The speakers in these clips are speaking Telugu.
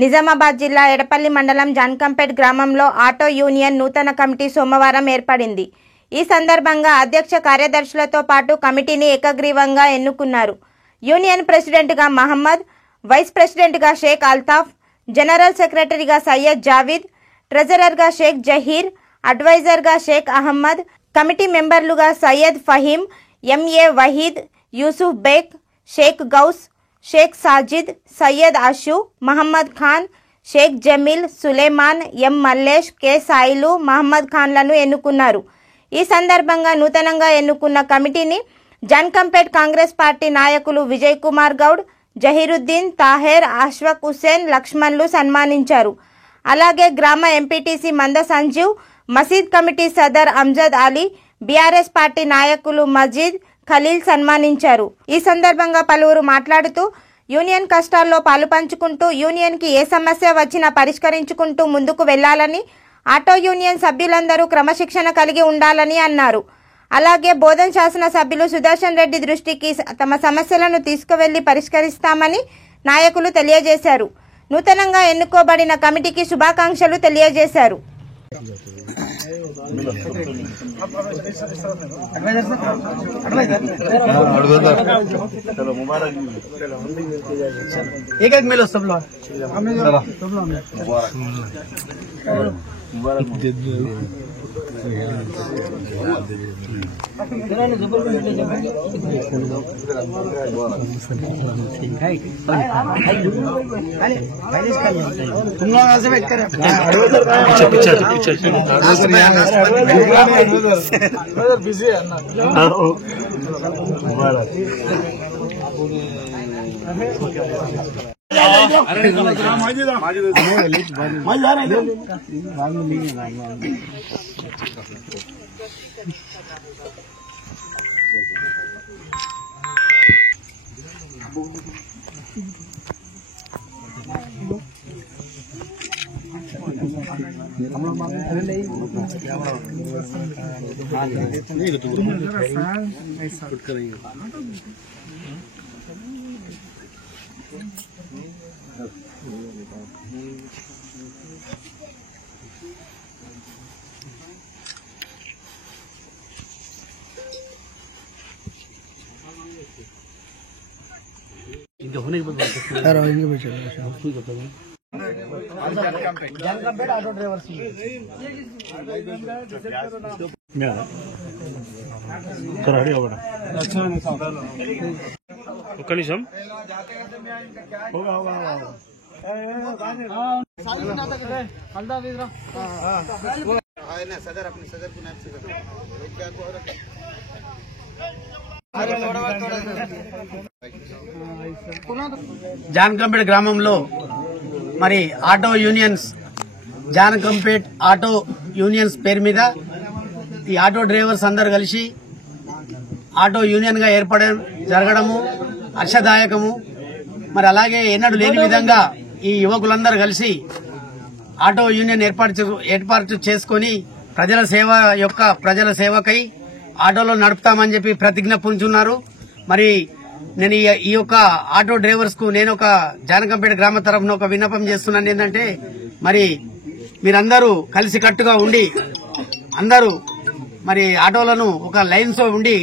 నిజామాబాద్ జిల్లా ఎడపల్లి మండలం జాన్కంపేట్ గ్రామంలో ఆటో యూనియన్ నూతన కమిటీ సోమవారం ఏర్పడింది. ఈ సందర్భంగా అధ్యక్ష కార్యదర్శులతో పాటు కమిటీని ఏకగ్రీవంగా ఎన్నుకున్నారు. యూనియన్ ప్రెసిడెంట్గా మహమ్మద్, వైస్ ప్రెసిడెంట్గా షేక్ అల్తాఫ్, జనరల్ సెక్రటరీగా సయ్యద్ జావీద్, ట్రెజరర్గా షేక్ జహీర్, అడ్వైజర్గా షేక్ అహ్మద్, కమిటీ మెంబర్లుగా సయ్యద్ ఫహీం, ఎంఏ వహీద్, యూసుఫ్ బేగ్, షేక్ గౌస్, షేక్ సాజిద్, సయ్యద్ అషు, మహమ్మద్ ఖాన్, షేక్ జమీల్, సులేమాన్, ఎం మల్లేష్, కె సాయిలు, మహమ్మద్ ఖాన్లను ఎన్నుకున్నారు. ఈ సందర్భంగా నూతనంగా ఎన్నుకున్న కమిటీని జాన్కంపేట్ కాంగ్రెస్ పార్టీ నాయకులు విజయ్ కుమార్ గౌడ్, జహీరుద్దీన్, తాహెర్, అష్ఫక్ హుస్సేన్, లక్ష్మణ్లు సన్మానించారు. అలాగే గ్రామ ఎంపీటీసీ మంద సంజీవ్, మసీద్ committee Sadar Amjad Ali, BRS party నాయకులు మజీద్, ఖలీల్ సన్మానించారు. ఈ సందర్భంగా పలువురు మాట్లాడుతూ యూనియన్ కష్టాల్లో పాలుపంచుకుంటూ యూనియన్కి ఏ సమస్య వచ్చినా పరిష్కరించుకుంటూ ముందుకు వెళ్లాలని, ఆటో యూనియన్ సభ్యులందరూ క్రమశిక్షణ కలిగి ఉండాలని అన్నారు. అలాగే బోధన్ శాసన సభ్యులు సుదర్శన్ రెడ్డి దృష్టికి తమ సమస్యలను తీసుకువెళ్లి పరిష్కరిస్తామని నాయకులు తెలియజేశారు. నూతనంగా ఎన్నుకోబడిన కమిటీకి శుభాకాంక్షలు తెలియజేశారు. एक मिलो सब लोग तुम लोग ऐसे वेट करें बिजी है ना होने के बाद జాన్కంపేట్ ఆటో డ్రైవర్స్ ఒక్క నిమిషం सदर अपने सदर को नाम से జాన్కంపేట్ గ్రామంలో మరి auto unions Jankampet auto unions పేరు మీద ఈ ఆటో డ్రైవర్స్ అందరు కలిసి ఆటో యూనియన్ గా ఏర్పడడం జరగడము హర్షదాయకము. మరి అలాగే ఎన్నడూ లేని విధంగా ఈ యువకులందరూ కలిసి ఆటో యూనియన్ ఏర్పాటు చేసుకుని ప్రజల సేవకై ఆటోలో నడుపుతామని చెప్పి ప్రతిజ్ఞ పూనుచున్నారు. మరి నేను ఈ యొక్క ఆటో డ్రైవర్స్ కు నేను ఒక జాన్కంపేట గ్రామ తరఫున ఒక విన్నపం చేస్తున్నాను. ఏంటంటే మరి మీరందరూ కలిసి కట్టుగా ఉండి అందరూ మరి ఆటోలను ఒక లైన్స్ లో ఉండి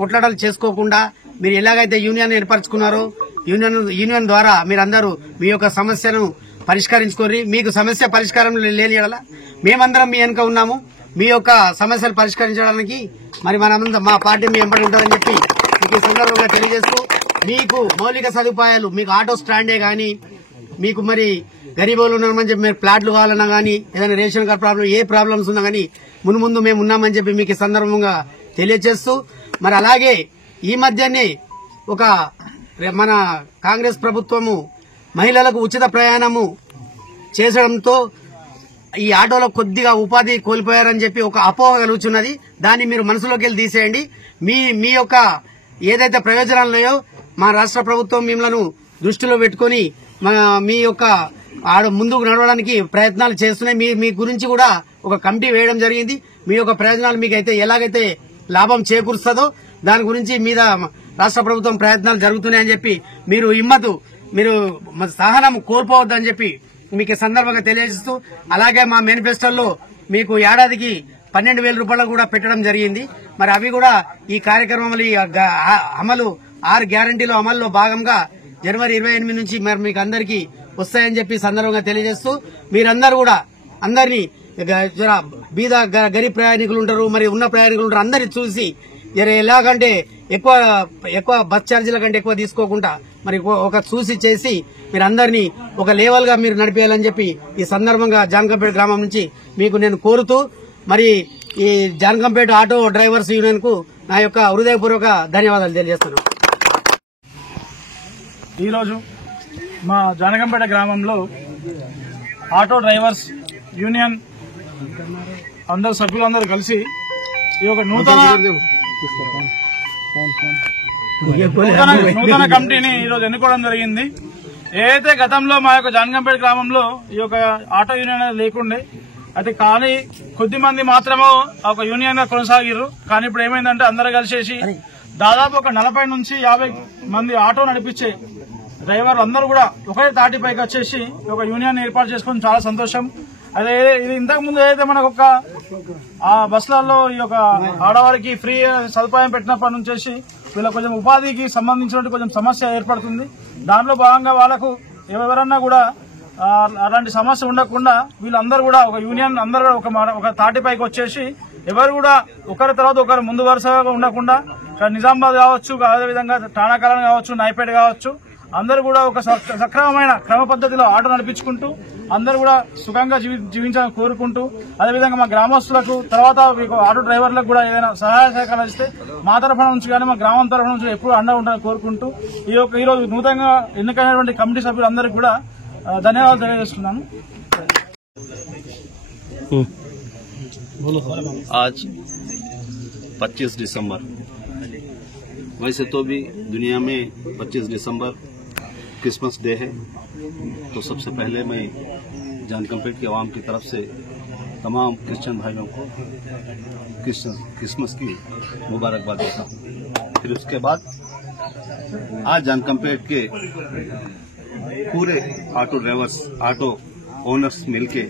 కొట్లాటలు చేసుకోకుండా మీరు ఎలాగైతే యూనియన్ ఏర్పరచుకున్నారో యూనియన్ ద్వారా మీరందరూ మీ యొక్క సమస్యను పరిష్కరించుకోరి. మీకు సమస్య పరిష్కారం లేని యెడల మేమందరం మీ వెనుక ఉన్నాము. మీ యొక్క సమస్యలు పరిష్కరించడానికి మరి మా పార్టీ మీ వెంబడి ఉంటుందని చెప్పి మీకు సందర్భంగా తెలియజేస్తూ, మీకు మౌలిక సదుపాయాలు మీకు ఆటో స్టాండే గానీ మీకు మరి గరీబులు ఉన్నామని చెప్పి మీరు ప్లాట్లు కావాలన్నా గానీ ఏదైనా రేషన్ కార్డు ప్రాబ్లం ఏ ప్రాబ్లమ్స్ ఉన్నా గానీ ముందు మేము ఉన్నామని చెప్పి మీకు సందర్భంగా తెలియజేస్తూ, మరి అలాగే ఈ మధ్యనే ఒక మన కాంగ్రెస్ ప్రభుత్వము మహిళలకు ఉచిత ప్రయాణము చేసడంతో ఈ ఆటోలో కొద్దిగా ఉపాధి కోల్పోయారని చెప్పి ఒక అపోహ కలుగుతున్నది. దాన్ని మీరు మనసులోకి వెళ్ళి తీసేయండి. మీ యొక్క ఏదైతే ప్రయోజనాలు ఉన్నాయో మా రాష్ట్ర ప్రభుత్వం మిమ్మల్ని దృష్టిలో పెట్టుకుని మీ యొక్క ముందుకు నడవడానికి ప్రయత్నాలు చేస్తున్నాయి. మీ గురించి కూడా ఒక కమిటీ వేయడం జరిగింది. మీ యొక్క ప్రయోజనాలు మీకైతే ఎలాగైతే లాభం చేకూరుస్తుందో దాని గురించి మీద రాష్ట్ర ప్రభుత్వం ప్రయత్నాలు జరుగుతున్నాయని చెప్పి మీరు మీరు సహనం కోల్పోవద్దని చెప్పి మీకు ఈ సందర్భంగా తెలియజేస్తూ, అలాగే మా మేనిఫెస్టోలో మీకు ఏడాదికి 12,000 రూపాయలు కూడా పెట్టడం జరిగింది. మరి అవి కూడా ఈ కార్యక్రమంలో అమలు 6 గ్యారంటీలు అమల్లో భాగంగా జనవరి 28 నుంచి మరి మీకు అందరికీ వస్తాయని చెప్పి సందర్భంగా తెలియజేస్తూ, మీరందరూ కూడా అందరినీ బీద గరీబ్ ప్రయాణికులు ఉంటారు, మరి ఉన్న ప్రయాణికులు ఉంటారు, అందరినీ చూసి ఎలాగంటే ఎక్కువ బస్ ఛార్జీల కంటే ఎక్కువ తీసుకోకుండా మరి ఒక చూసి చేసి మీరు అందరినీ ఒక లెవెల్ గా మీరు నడిపేయాలని చెప్పి ఈ సందర్భంగా జాన్కంపేట గ్రామం నుంచి మీకు నేను కోరుతూ, మరి ఈ జాన్కంపేట ఆటో డ్రైవర్స్ యూనియన్ కు నా యొక్క హృదయపూర్వక ధన్యవాదాలు తెలియజేస్తున్నాను. ఈరోజు మా జానకంపేట గ్రామంలో ఆటో డ్రైవర్స్ యూనియన్ అందరు సభ్యులందరూ కలిసి ఈ యొక్క నూతన కమిటీని ఈరోజు ఎన్నుకోవడం జరిగింది. ఏదైతే గతంలో మా యొక్క జానకంపేట గ్రామంలో ఈ యొక్క ఆటో యూనియన్ అనేది లేకుండే, అయితే కానీ కొద్ది మంది మాత్రమే ఒక యూనియన్ గా కొనసాగిర్రు. కానీ ఇప్పుడు ఏమైందంటే అందరూ కలిసేసి దాదాపు ఒక 40 నుంచి 50 మంది ఆటో నడిపించే డ్రైవర్లు అందరూ కూడా ఒకే తాటిపైకి వచ్చేసి ఒక యూనియన్ ఏర్పాటు చేసుకుని చాలా సంతోషం. అదే ఇది ఇంతకు ముందు ఏదైతే మనకు ఒక ఆ బస్సులలో ఈ యొక్క ఆడవారికి ఫ్రీ సదుపాయం పెట్టినప్పటి నుంచి వీళ్ళకి కొంచెం ఉపాధికి సంబంధించిన కొంచెం సమస్య ఏర్పడుతుంది. దాంట్లో భాగంగా వాళ్ళకు ఎవరన్నా కూడా అలాంటి సమస్య ఉండకుండా వీళ్ళందరూ కూడా ఒక యూనియన్ అందరూ ఒక తాటిపైకి వచ్చేసి ఎవరు కూడా ఒకరి తర్వాత ఒకరు ముందు వరుసగా ఉండకుండా నిజామాబాద్ కావచ్చు, అదేవిధంగా టానాకాలం కావచ్చు, నాయపేట కావచ్చు, అందరూ కూడా ఒక సక్రమమైన క్రమ పద్ధతిలో ఆటో నడిపించుకుంటూ అందరూ కూడా సుఖంగా జీవించాలని కోరుకుంటూ, అదేవిధంగా మా గ్రామస్తులకు తర్వాత ఆటో డ్రైవర్లకు కూడా ఏదైనా సహాయ సహకారాలు ఇస్తే మా తరఫున నుంచి కానీ మా గ్రామం తరఫున నుంచి ఎప్పుడు అండగా ఉండాలని కోరుకుంటూ ఈరోజు నూతనంగా ఎన్నికైనటువంటి కమిటీ సభ్యులందరికీ కూడా ధన్యవాదాలు తెలియజేస్తున్నాను. आज 25 दिसंबर, वैसे तो भी दुनिया में 25 दिसंबर क्रिसमस डे है, तो सबसे पहले मैं जानकंपेट की आवाम की तरफ से तमाम क्रिश्चियन भाइयों को क्रिसमस की मुबारकबाद देता हूँ। फिर उसके बाद आज जानकंपेट के पूरे ऑटो ड्राइवर्स, ऑटो ओनर्स मिलके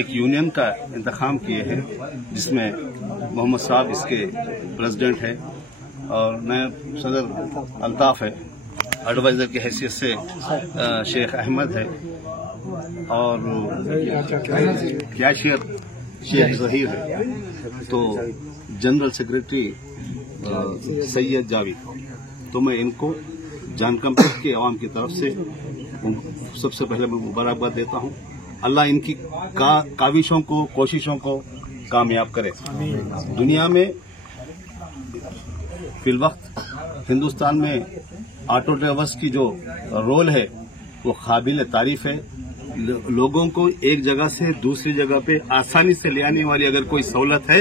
एक यूनियन का इंतखाम किए हैं, जिसमें मोहम्मद साहब इसके प्रेसिडेंट है और नए सदर अल्ताफ है, एडवाइजर की हैसियत से शेख अहमद है और कैशियर शेख जहीर है, तो जनरल सेक्रेटरी सैयद जावेद। तो मैं इनको जानकंपेट के अवाम की तरफ से सबसे पहले मैं मुबारकबाद देता हूँ। अल्लाह इनकी काविशों को, कोशिशों को कामयाब करे। दुनिया में फिलवक्त हिंदुस्तान में ऑटो ड्राइवर्स की जो रोल है वो काबिल तारीफ है। लोगों को एक जगह से दूसरी जगह पे आसानी से ले आने वाली अगर कोई सहूलत है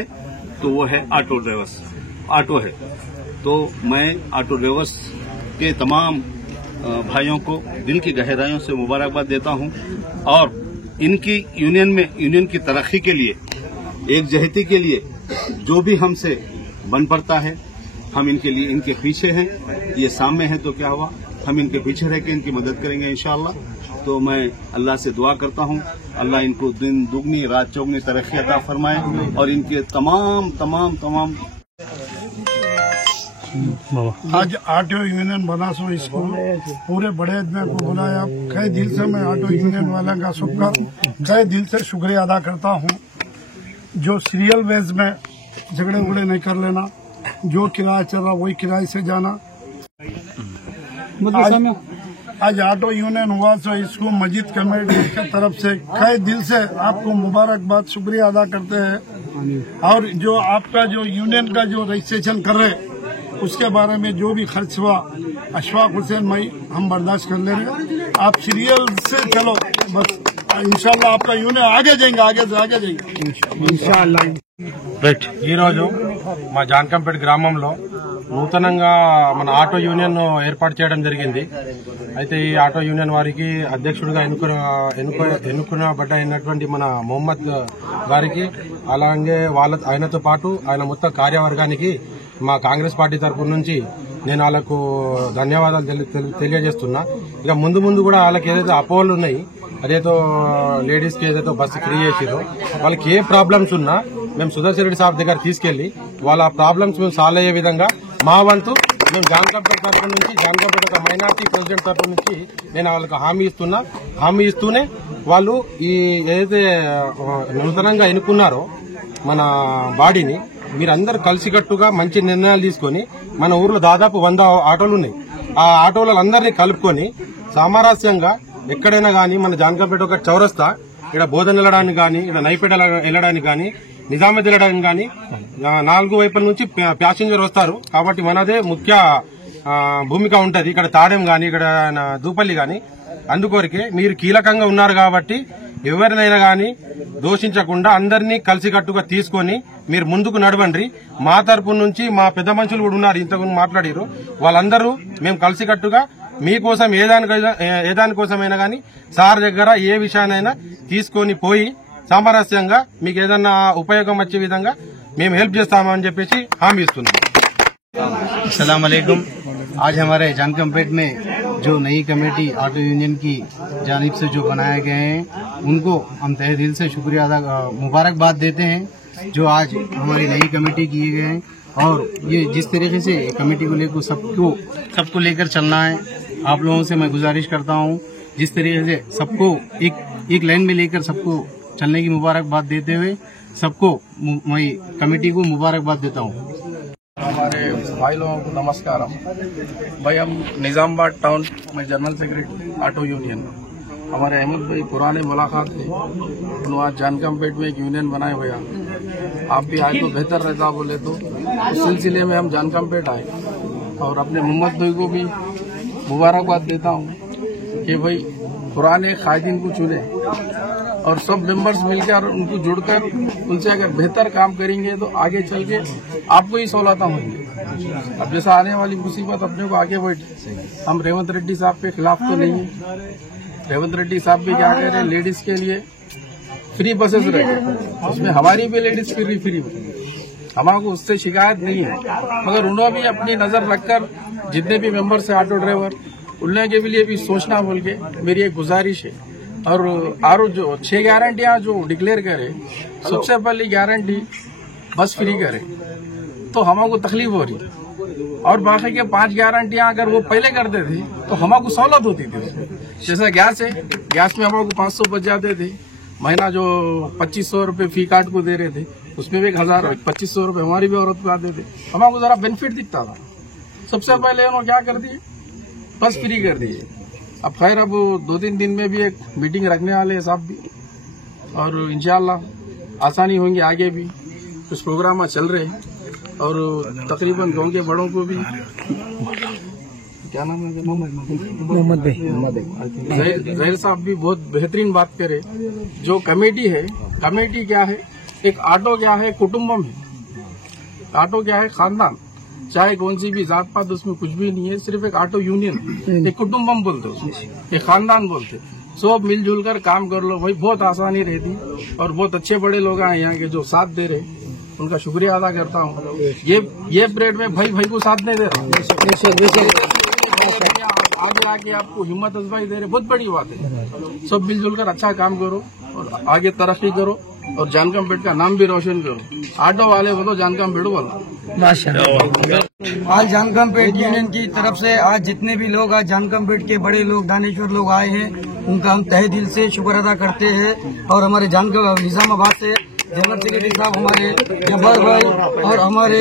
तो वो है ऑटो ड्राइवर्स, ऑटो है। तो मैं ऑटो ड्राइवर्स के तमाम भाइयों को दिल की गहराइयों से मुबारकबाद देता हूं और इनकी यूनियन की तरक्की के लिए, एकजहती के लिए जो भी हमसे बन पड़ता है, हम इनके पीछे हैं। ये सामने है तो क्या हुआ, हम इनके पीछे रह के इनकी मदद करेंगे इंशाअल्लाह। तो मैं अल्लाह से दुआ करता हूँ, अल्लाह इनको दिन दुगनी रात चौगनी तरक्की अता फरमाए और इनके तमाम आज ऑटो यूनियन बनासो स्कूल पूरे बड़े आदमी को बुलाया। कई दिल से मैं ऑटो यूनियन वाला का सबका कई दिल से शुक्रिया अदा करता हूँ। जो सीरियल बेस में झगड़े उगड़े नहीं कर लेना, जो किराया चल रहा वही किराए से जाना। आज ऑटो यूनियन हुआ तो इसको मस्जिद कमेटी की तरफ से कई दिल से आपको मुबारकबाद शुक्रिया अदा करते हैं। और जो आपका जो यूनियन का जो रजिस्ट्रेशन कर रहे उसके बारे में जो भी खर्च हुआ अशफाक हुसैन मई हम बर्दाश्त कर ले रहे। आप सीरियल से चलो बस, इंशाल्लाह आपका यूनियन आगे जाएंगे इंशाल्लाह। రైట్, ఈరోజు మా జానకంపేట గ్రామంలో నూతనంగా మన ఆటో యూనియన్ ఏర్పాటు చేయడం జరిగింది. అయితే ఈ ఆటో యూనియన్ వారికి అధ్యక్షుడిగా ఎన్నుకునబడ్డైనటువంటి మన మొహమ్మద్ గారికి, అలాగే ఆయనతో పాటు ఆయన మొత్తం కార్యవర్గానికి మా కాంగ్రెస్ పార్టీ తరఫు నుంచి నేను వాళ్ళకు ధన్యవాదాలు తెలియజేస్తున్నా. ఇక ముందు ముందు కూడా వాళ్ళకి ఏదైతే అపోహలు ఉన్నాయి, అదేదో లేడీస్ కి ఏదైతే బస్సు ఫ్రీ చేసిరో వాళ్ళకి ఏ ప్రాబ్లమ్స్ ఉన్నా మేము సుదర్శన్ రెడ్డి సాబ్ దగ్గర తీసుకెళ్లి వాళ్ళ ప్రాబ్లమ్స్ మేము సాల్వ్ అయ్యే విధంగా మా వంతు మేము జాన్కంపేట్ తరఫు నుంచి, జాన్కంపేట్ ఒక మైనార్టీ ప్రెసిడెంట్ తరఫు నుంచి నేను వాళ్ళకి హామీ ఇస్తూనే వాళ్ళు ఈ ఏదైతే నూతనంగా ఎన్నుకున్నారో మన బాడీని మీరందరూ కలిసికట్టుగా మంచి నిర్ణయాలు తీసుకొని, మన ఊర్లో దాదాపు 100 ఆటోలు ఉన్నాయి. ఆ ఆటోలందరినీ కలుపుకొని సామరస్యంగా ఎక్కడైనా గానీ మన జాన్కంపేట ఒక చౌరస్తా ఇక్కడ బోధన వెళ్ళడానికి గానీ, ఇక్కడ నైపేట వెళ్ళడానికి గానీ, నిజామాబాద్ వెళ్ళడానికి గానీ 4 వైపుల నుంచి ప్యాసింజర్ వస్తారు. కాబట్టి మనదే ముఖ్య భూమిక ఉంటది. ఇక్కడ తాడెం గానీ, ఇక్కడ దూపల్లి గానీ. అందుకొరకే మీరు కీలకంగా ఉన్నారు కాబట్టి ఎవరినైనా గానీ దోషించకుండా అందరినీ కలిసికట్టుగా తీసుకొని మీరు ముందుకు నడవండి. మా తరపు నుంచి మా పెద్ద మనుషులు కూడా ఉన్నారు, ఇంతకుముందు మాట్లాడారు. వాళ్ళందరూ మేము కలిసికట్టుగా మీకోసం ఏదానికోసమైనా గానీ సార్ దగ్గర ఏ విషయానైనా తీసుకొని పోయి సామరస్యంగా మీకు ఏదన్నా ఉపయోగం వచ్చే విధంగా మేము హెల్ప్ చేస్తామని చెప్పేసి హామీ ఇస్తున్నాం. अस्सलाम वालेकुम। आज हमारे जानकमपेट में जो नई कमेटी ऑटो यूनियन की जानिब से जो बनाए गए हैं उनको हम तहे दिल से शुक्रिया मुबारकबाद देते हैं जो आज हमारी नई कमेटी किए गए हैं। और ये जिस तरीके से कमेटी को लेकर सबको लेकर चलना है, आप लोगों से मैं गुजारिश करता हूँ जिस तरीके से सबको एक लाइन में लेकर सबको चलने की मुबारकबाद देते हुए सबको मैं कमेटी को मुबारकबाद देता हूँ। हमारे भाई लोगों को नमस्कार। भाई हम निजामाबाद टाउन में जनरल सेक्रेटरी ऑटो यूनियन, हमारे अहमद भाई पुराने मुलाकात थे, उन्होंने आज जानकमपेट में एक यूनियन बनाए हुए हैं। आप भी आए तो बेहतर रहता बोले तो उस सिलसिले में हम जानकमपेट आए और अपने मोहम्मद भाई को भी मुबारकबाद देता हूँ कि भाई पुराने कायदीन को चुने और सब मेंबर्स मिलकर उनको जुड़कर उनसे अगर बेहतर काम करेंगे तो आगे चल के आपको ही सहूलत होंगी। अब जैसा आने वाली मुसीबत अपने को आगे बढ़ी, हम रेवंत रेड्डी साहब के खिलाफ तो नहीं है। रेवंत रेड्डी साहब भी क्या कह रहे हैं, लेडीज के लिए फ्री बसेस रहे, उसमें हमारी भी लेडीज फ्री हमारे उससे शिकायत नहीं है, मगर उन्होंने भी अपनी नजर रखकर जितने भी मेंबर्स है ऑटो ड्राइवर उनके के लिए भी सोचना बोल के मेरी एक गुजारिश है। और जो 6 गारंटियां जो डिक्लेयर करे, सबसे पहली गारंटी बस फ्री करे तो हमको तकलीफ हो रही, और बाकी के 5 गारंटियां अगर वो पहले करते थे तो हमको सहूलत होती थी उसमें। जैसा गैस है, गैस में हमको 500 बच जाते थे, महीना जो 2500 रुपए फी कार्ड को दे रहे थे उसमें भी 2500 रुपए हमारी भी औरत को आते थे, हमको जरा बेनिफिट दिखता था। सबसे पहले उन्होंने क्या कर दिए, बस फ्री कर दिए। अब खैर अब 2-3 दिन में भी एक मीटिंग रखने वाले हैं साहब भी, और इंशाल्लाह आसानी होंगी आगे भी। कुछ प्रोग्राम चल रहे हैं और तकरीबन गांव के बड़ों को भी, क्या नाम है, मोहम्मद भाई जहीर साहब भी बहुत बेहतरीन बात करे। जो कमेटी है, कमेटी क्या है, एक ऑटो क्या है, कुटुम्बम है। ऑटो क्या है, खानदान, चाहे कौन सी भी जात पात उसमें कुछ भी नहीं है, सिर्फ एक ऑटो यूनियन, एक कुटुम्बम बोलते उसमें, एक खानदान बोलते। सब मिलजुल कर काम कर लो भाई, बहुत आसानी रहती। और बहुत अच्छे बड़े लोग हैं यहाँ के जो साथ दे रहे, उनका शुक्रिया अदा करता हूँ। ये परेड में भाई को साथ नहीं दे रहा, आगे आके आपको हिम्मत अजमाई दे रहे, बहुत बड़ी बात है। सब मिलजुल कर अच्छा काम करो और आगे तरक्की करो और जानकमपेट का नाम भी रोशन करो। ऑटो वाले बोलो, जानकमपेट बोलो। आज जानकमपेट यूनियन की तरफ से आज जितने भी लोग आज जानकमपेट के बड़े लोग दानेश्वर लोग आए हैं, उनका हम तहे दिल से शुक्र अदा करते हैं। और हमारे निजामाबाद से जनरल सेक्रेटरी साहब हमारे जब्बार भाई और हमारे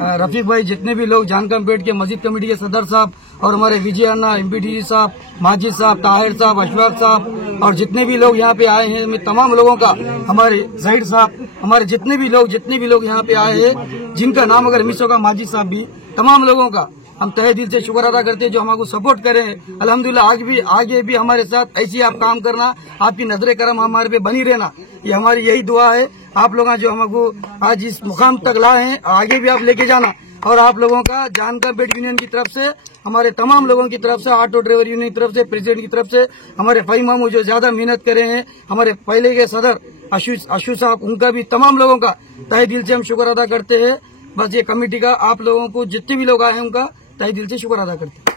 रफीक भाई, जितने भी लोग जानकमपेट के मस्जिद कमेटी के सदर साहब और हमारे विजय अन्ना, एमपीडीसी साहब, माजिद साहब, ताहिर साहब, अशफाक साहब और जितने भी लोग यहाँ पे आए हैं, मैं तमाम लोगों का, हमारे जहीर साहब, हमारे जितने भी लोग यहाँ पे आए हैं, जिनका नाम अगर मिस होगा, माजिद साहब भी, तमाम लोगों का हम तहे दिल से शुक्र अदा करते हैं जो हमको सपोर्ट करे हैं। अल्हम्दुलिल्लाह आगे भी हमारे साथ ऐसी आप काम करना, आपकी नजरे करम हमारे पे बनी रहना, ये हमारी यही दुआ है। आप लोग जो हमको आज इस मुकाम तक लाए हैं, आगे भी आप लेके जाना। और आप लोगों का जानकमपेट यूनियन की तरफ से, हमारे तमाम लोगों की तरफ से, ऑटो ड्राइवर यूनियन की तरफ से, प्रेसिडेंट की तरफ से, हमारे फाई मामू जो ज्यादा मेहनत करे हैं, हमारे पहले के सदर अशु साहब, उनका भी तमाम लोगों का तहे दिल से हम शुक्र अदा करते हैं। बस ये कमेटी का आप लोगों को जितने भी लोग आए हैं उनका तहे दिल से शुक्र अदा करते हैं।